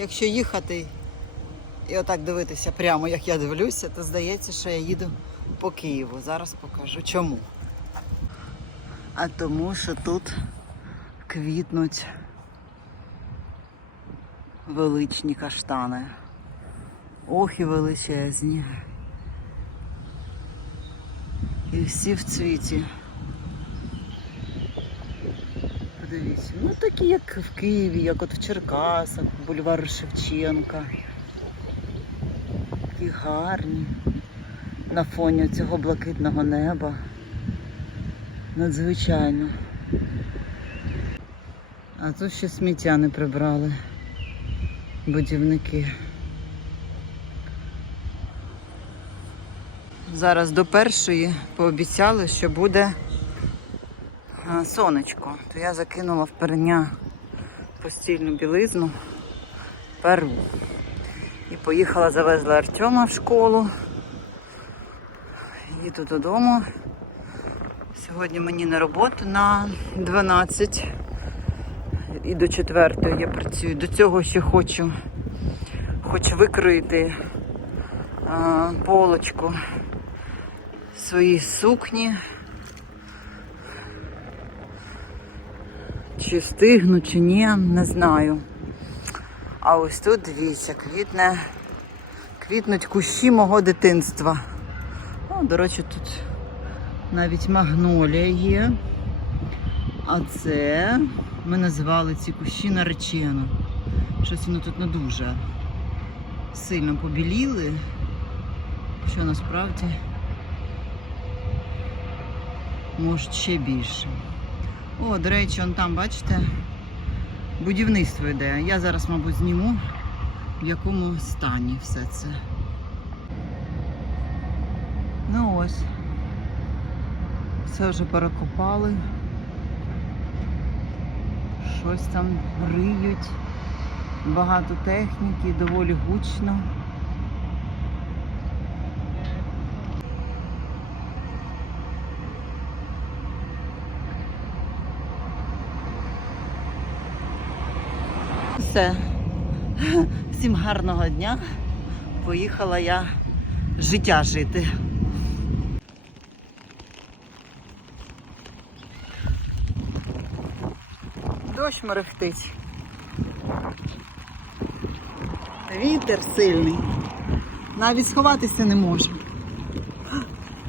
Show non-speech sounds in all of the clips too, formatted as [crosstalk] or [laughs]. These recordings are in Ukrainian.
Якщо їхати і отак дивитися прямо, як я дивлюся, то здається, що я їду по Києву. Зараз покажу чому. А тому, що тут квітнуть величні каштани. Ох і величезні. І всі в цвіті. Подивіться, ну такі, як в Києві, як от в Черкасах, бульвар Шевченка. Такі гарні на фоні цього блакитного неба. Надзвичайно. А тут ще сміття не прибрали будівники. Зараз до першої пообіцяли, що буде сонечко. То я закинула в перня постільну білизну перу. І поїхала, завезла Артема в школу. Їду додому. Сьогодні мені на роботу на 12 і до 4 я працюю. До цього ще хочу, хочу викроїти а, полочку свої сукні. Чи встигну, чи ні, не знаю. А ось тут, дивіться, квітне, квітнуть кущі мого дитинства. О, до речі, тут навіть магнолія є. А це ми називали ці кущі наречено. Щось воно тут не дуже сильно побіліли, що насправді може ще більше. О, до речі, он там, бачите, будівництво йде. Я зараз, мабуть, зніму, в якому стані все це. Ну ось. Все вже перекопали. Щось там риють. Багато техніки, доволі гучно. Все. Всім гарного дня. Поїхала я життя жити. Дощ мерехтить. Вітер сильний. Навіть сховатися не можу.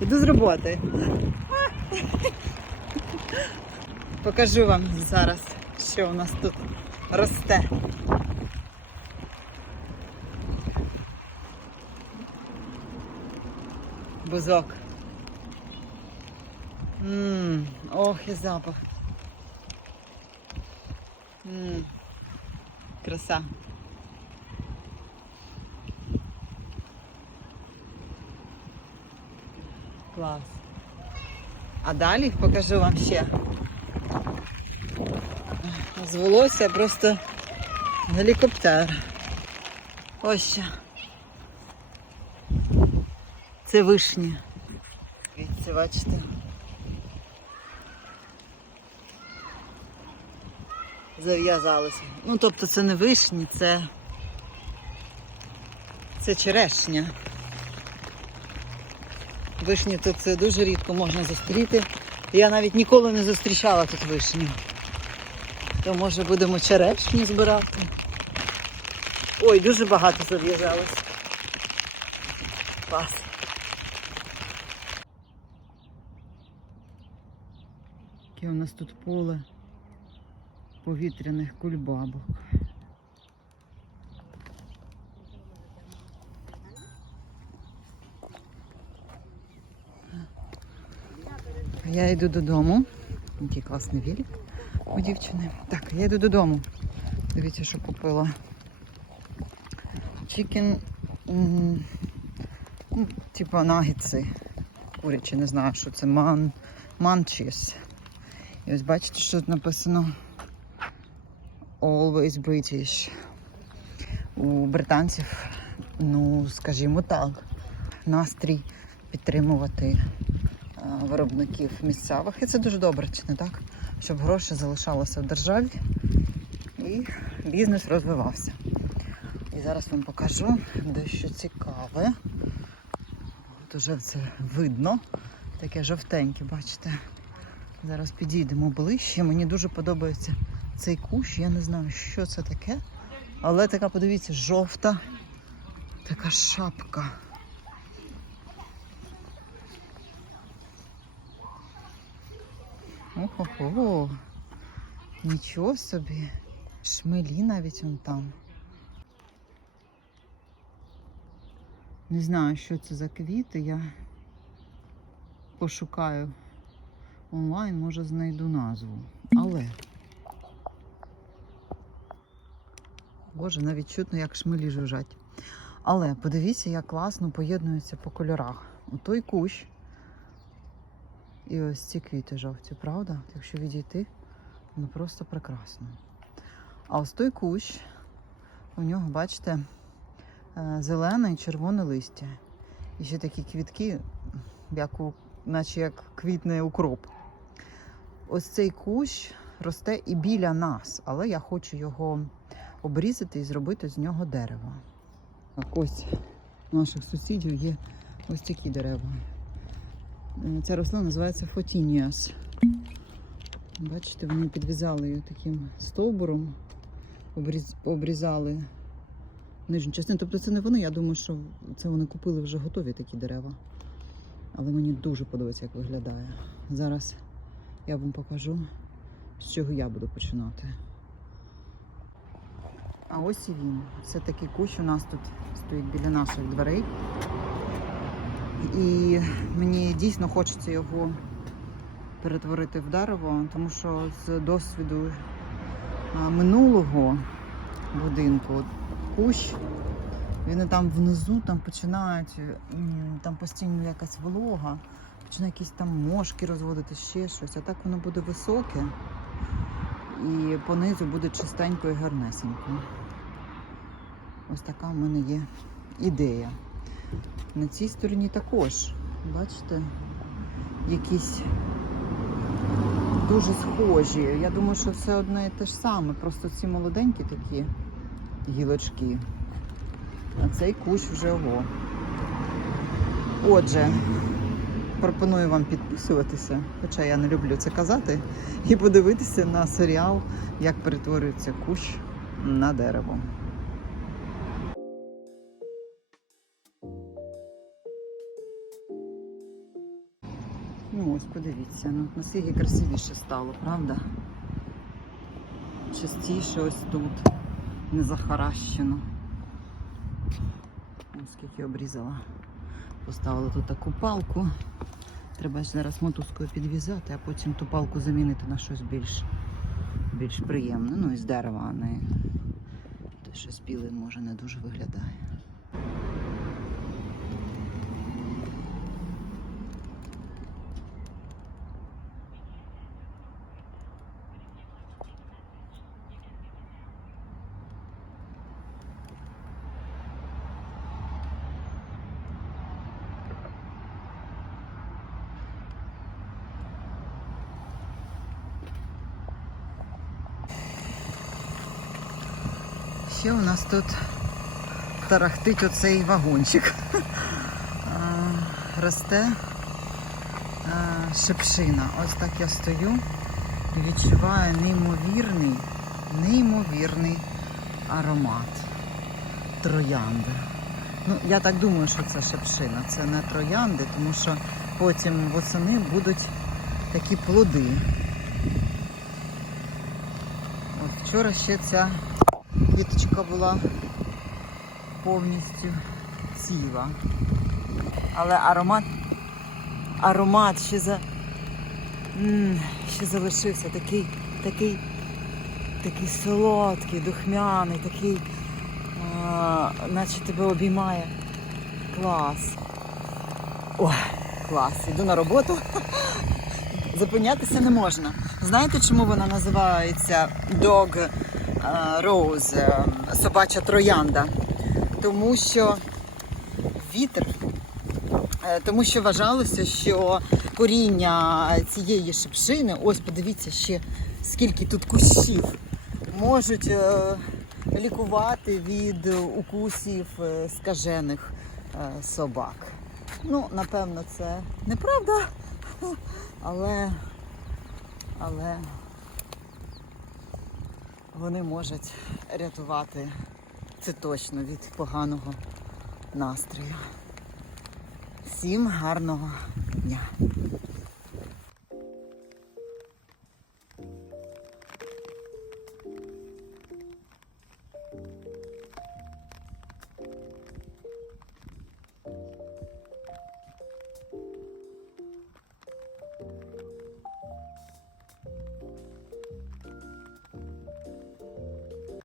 Іду з роботи. Покажу вам зараз, що у нас тут росте. Бузок. Ммм, ох і запах. Ммм, краса. Клас. А далі покажу вам ще. З волосся просто гелікоптер. Ось ще. Це вишні. Дивіться, бачите. Зав'язалися. Ну, тобто це не вишні, це. Це черешня. Вишні тут це дуже рідко можна зустріти. Я навіть ніколи не зустрічала тут вишню. То може будемо черешню збирати. Ой, дуже багато зав'язалось. Клас. Яке у нас тут поле повітряних кульбабок. Я йду додому. Який класний велик у дівчини. Так, я йду додому. Дивіться, що купила. Чікен, ну, типа нагетси. Курячі, не знаю, що це ман, манчіс. І ось бачите, що тут написано Always British. У британців, ну, скажімо так, настрій підтримувати виробників місцевих. І це дуже добре, чи не так? Щоб гроші залишалися в державі і бізнес розвивався. І зараз вам покажу дещо цікаве. От уже це видно. Таке жовтеньке, бачите. Зараз підійдемо ближче. Мені дуже подобається цей кущ. Я не знаю, що це таке. Але така, подивіться, жовта така шапка. Ого-го. Нічого собі. Шмелі навіть он там. Не знаю, що це за квіти. Я пошукаю онлайн, може знайду назву. Але. Боже, навіть чутно, як шмелі жужжать. Але подивіться, як класно поєднуються по кольорах. Отой кущ і ось ці квіти жовті, правда? Якщо відійти, ну просто прекрасно. А ось той кущ, у нього, бачите, е, зелене і червоне листя. І ще такі квітки, як у, наче як квітне укроп. Ось цей кущ росте і біля нас, але я хочу його обрізати і зробити з нього дерево. Так, ось у наших сусідів є ось такі дерева. Е, Ця рослина називається Фотініас. Бачите, вони підв'язали її таким стовбуром, обріз- обрізали нижню частину. Тобто це не вони, я думаю, що це вони купили вже готові такі дерева. Але мені дуже подобається, як виглядає. Зараз я вам покажу, з чого я буду починати. А ось і він. Це такий кущ у нас тут стоїть біля наших дверей. І мені дійсно хочеться його перетворити в дерево, тому що з досвіду минулого будинку кущ, він і там внизу там починають, там постійно якась волога, починає якісь там мошки розводити, ще щось, а так воно буде високе і понизу буде чистенько і гарнесенько. Ось така в мене є ідея. На цій стороні також, бачите, якісь дуже схожі. Я думаю, що все одне і те ж саме. Просто ці молоденькі такі гілочки. А цей кущ вже ого. Отже, пропоную вам підписуватися, хоча я не люблю це казати, і подивитися на серіал, як перетворюється кущ на дерево. Ну ось подивіться, ну наскільки красивіше стало, правда? Частіше ось тут не захаращено. Ось скільки обрізала. Поставила тут таку палку. Треба зараз мотузкою підв'язати, а потім ту палку замінити на щось більш, більш приємне. Ну, із дерева, а не те, що з білим може не дуже виглядає. Ще у нас тут тарахтить оцей вагончик. Росте шипшина. Ось так я стою і відчуваю неймовірний, неймовірний аромат троянди. Ну, я так думаю, що це шипшина, це не троянди, тому що потім восени будуть такі плоди. От вчора ще ця квіточка була повністю ціла. Але аромат, аромат ще за ще залишився такий, такий, такий солодкий, духмяний, такий, а, наче тебе обіймає. Клас. Ой, клас. Іду на роботу. [laughs] Зупинятися не можна. Знаєте, чому вона називається Dog е, Rose, е, собача троянда? Тому що вітер, е, тому що вважалося, що коріння цієї шипшини, ось подивіться ще скільки тут кущів, можуть лікувати від укусів скажених собак. Ну, напевно, це неправда, [laughs] але, але вони можуть рятувати це точно від поганого настрою. Всім гарного дня!